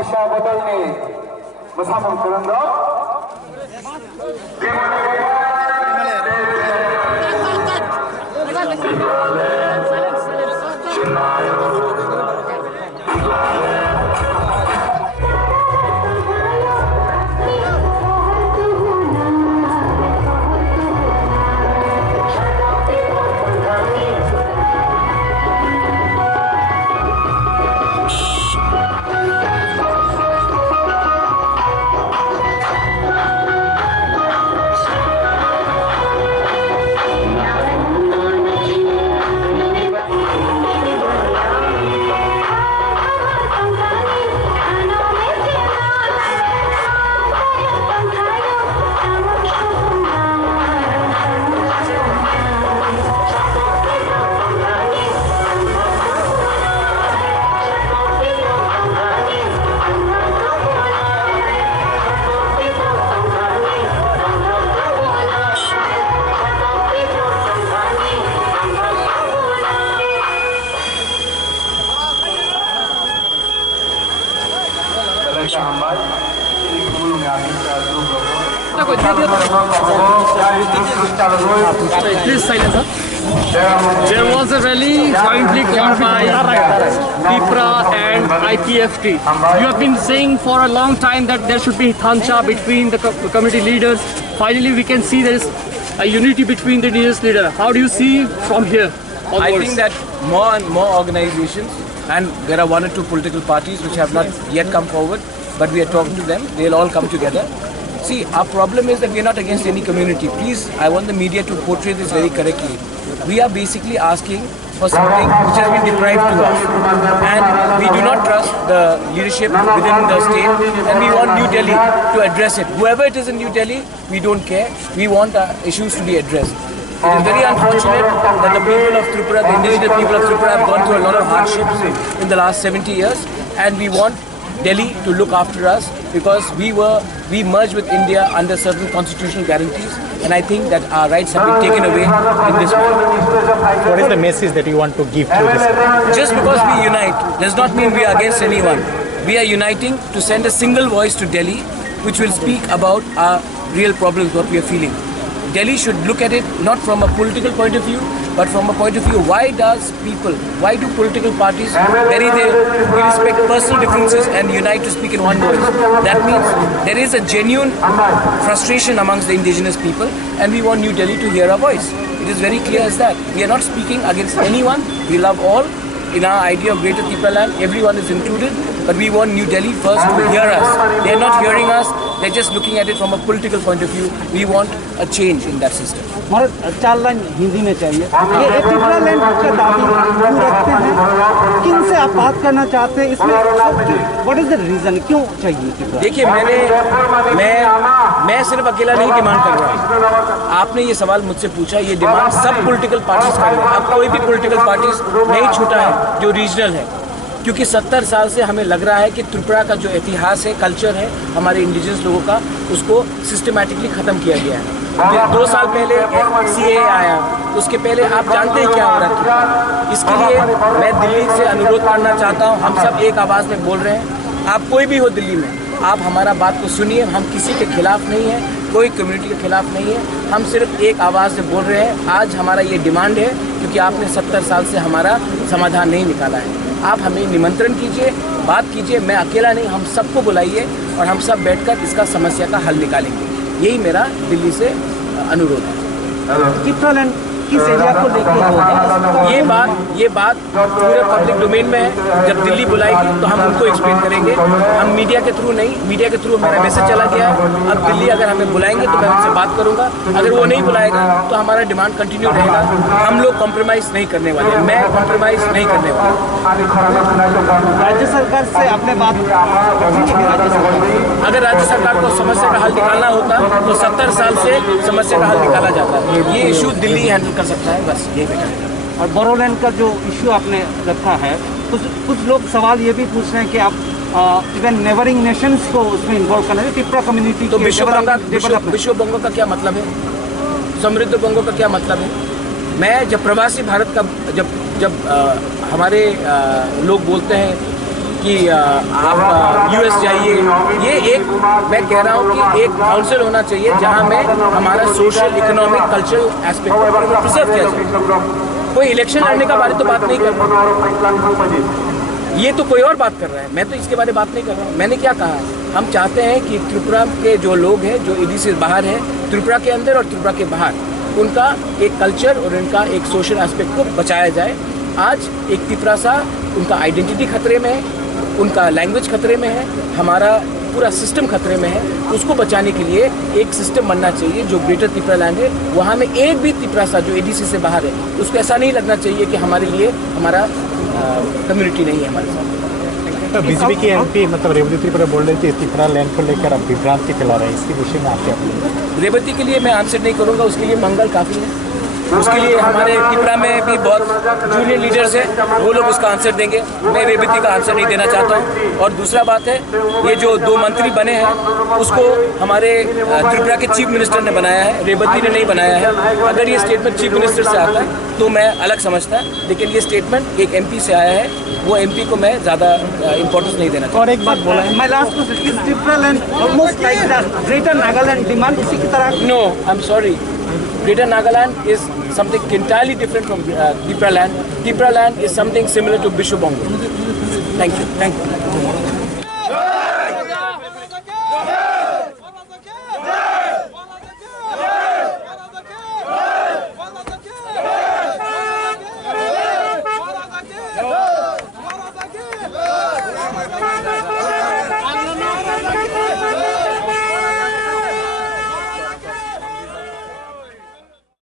Sabatay bersama Kerendok. Please silence, sir. There was a rally jointly called by TIPRA and IPFT. You have been saying for a long time that there should be thancha between the community leaders. Finally, we can see there is a unity between the indigenous leaders. How do you see from here onwards? I think that more and more organizations, and there are one or two political parties which have not yet come forward, but we are talking to them. They'll all come together. See, our problem is that we are not against any community. Please, I want the media to portray this very correctly. We are basically asking for something which has been deprived to us. And we do not trust the leadership within the state, and we want New Delhi to address it. Whoever it is in New Delhi, we don't care. We want our issues to be addressed. It is very unfortunate that the people of Tripura, the indigenous people of Tripura, have gone through a lot of hardships in the last 70 years, and we want Delhi to look after us because we merged with India under certain constitutional guarantees, and I think that our rights have been taken away in this way. What is the message that you want to give through this? Just because we unite does not mean we are against anyone. We are uniting to send a single voice to Delhi which will speak about our real problems, what we are feeling. Delhi should look at it not from a political point of view, but from a point of view, why do political parties bury their respect personal differences and unite to speak in one voice? That means there is a genuine frustration amongst the indigenous people, and we want New Delhi to hear our voice. It is very clear as that. We are not speaking against anyone. We love all. In our idea of Greater Tripura land, everyone is included, but we want New Delhi first to hear us. They are not hearing us, they're just looking at it from a political point of view. We want a change in that system. हमारा 4 line Hindi में चाहिए। ये ट्रिपरा land का दावी क्यों रखते हैं? किन से आप बात करना चाहते हैं? इसमें व्हाट इज द रीजन, क्यों चाहिए ट्रिपरा? देखिए, मैं सिर्फ अकेला नहीं डिमांड कर रहा हूँ। आपने ये सवाल मुझसे पूछा, ये डिमांड सब पॉलिटिकल पार्टीज कर रहे हैं। अब कोई भी पॉलिटिकल पार्टीज नहीं छूटा है जो रीजनल है, क्योंकि 70 साल से हमें लग रहा है कि त्रिपुरा का जो इतिहास है, कल्चर है हमारे इंडिजिनस लोगों का, उसको सिस्टमैटिकली ख़त्म किया गया है। 2 साल पहले CAA आया, उसके पहले आप जानते हैं क्या हो रहा था। इसके लिए मैं दिल्ली से अनुरोध करना चाहता हूँ, हम सब एक आवाज़ में बोल रहे हैं। आप कोई भी हो दिल्ली में, आप हमारा बात को सुनिए। हम किसी के खिलाफ नहीं हैं, कोई कम्युनिटी के खिलाफ नहीं है। हम सिर्फ एक आवाज़ से बोल रहे हैं। आज हमारा ये डिमांड है क्योंकि आपने 70 साल से हमारा समाधान नहीं निकाला है। आप हमें निमंत्रण कीजिए, बात कीजिए। मैं अकेला नहीं, हम सबको बुलाइए और हम सब बैठकर इसका समस्या का हल निकालेंगे। यही मेरा दिल्ली से अनुरोध है। ट्रिपरा लैंड किस एरिया को लेकर होगा? ये बात पूरे पब्लिक डोमेन में है। जब दिल्ली बुलाएगी तो हम उनको एक्सप्लेन करेंगे। हम मीडिया के थ्रू नहीं, मीडिया के थ्रू हमारा मैसेज चला गया है। अब दिल्ली अगर हमें बुलाएंगे तो मैं उनसे बात करूंगा। अगर वो नहीं बुलाएगा तो हमारा डिमांड कंटिन्यू रहेगा। हम लोग कॉम्प्रोमाइज़ नहीं करने वाले, मैं कॉम्प्रोमाइज़ नहीं करने वाला। राज्य सरकार से आपने बात अगर राज्य सरकार को समस्या का हल निकालना होता तो 70 साल से समस्या का हल निकाला जाता है। ये इशू दिल्ली हैंडल कर सकता है, बस यही बेटा। और बोरोलैंड का जो इश्यू आपने रखा है, कुछ लोग सवाल ये भी पूछ रहे हैं कि आप इवन नेबरिंग नेशंस को उसमें इन्वॉल्व करना है, ट्रिपरा कम्युनिटी तो विश्व बंगो का क्या मतलब है? समृद्ध बंगो का क्या मतलब है? मैं जब प्रवासी भारत का जब हमारे लोग बोलते हैं कि आप यूएस जाइए। ये एक, मैं कह रहा हूँ कि एक काउंसिल होना चाहिए जहाँ में हमारा सोशल, इकोनॉमिक, कल्चरल एस्पेक्ट को प्रिजर्व किया जाए। कोई इलेक्शन लड़ने का बारे तो बात नहीं कर रहा, ये तो कोई और बात कर रहा है, मैं तो इसके बारे में बात नहीं कर रहा हूँ। मैंने क्या कहा, हम चाहते हैं कि त्रिपुरा के जो लोग हैं, जो ईडी से बाहर हैं, त्रिपुरा के अंदर और त्रिपुरा के बाहर, उनका एक कल्चर और उनका एक सोशल एस्पेक्ट को बचाया जाए। आज एक त्रिपुरा सा, उनका आइडेंटिटी खतरे में है, उनका लैंग्वेज खतरे में है, हमारा पूरा सिस्टम खतरे में है। उसको बचाने के लिए एक सिस्टम बनना चाहिए जो ग्रेटर त्रिपुरा लैंड है, वहाँ में एक भी त्रिपुरा सा जो एडीसी से बाहर है, उसको ऐसा नहीं लगना चाहिए कि हमारे लिए हमारा कम्युनिटी नहीं है हमारे साथ। तो बीजेपी की एमपी मतलब रेवती त्रिपुरा बोल रही थी त्रिपुरा लैंड को लेकर आप विभ्रांति फैला रहे हैं, इसके विषय में आप क्या बोलेंगे? रेवती के लिए मैं आंसर नहीं करूँगा, उसके लिए मंगल काफ़ी है। उसके लिए हमारे त्रिपुरा में भी बहुत जूनियर लीडर्स हैं, वो लोग उसका आंसर देंगे। मैं रेवती का आंसर नहीं देना चाहता हूँ। और दूसरा बात है, ये जो 2 मंत्री बने हैं उसको हमारे त्रिपुरा के चीफ मिनिस्टर ने बनाया है, रेवती ने नहीं बनाया है। अगर ये स्टेटमेंट चीफ मिनिस्टर से आता है तो मैं अलग समझता है, लेकिन ये स्टेटमेंट एक एमपी से आया है, वो एमपी को मैं ज़्यादा इंपॉर्टेंस नहीं देना चाहता। और एक बात बोला है, my last question, is Tripura land almost like the greater Nagaland demand इसी की तरह? No, I'm sorry. Greater Nagaland is something entirely different from Tripura land. Tripura land is something similar to Bishopongwe. Thank you. Thank you.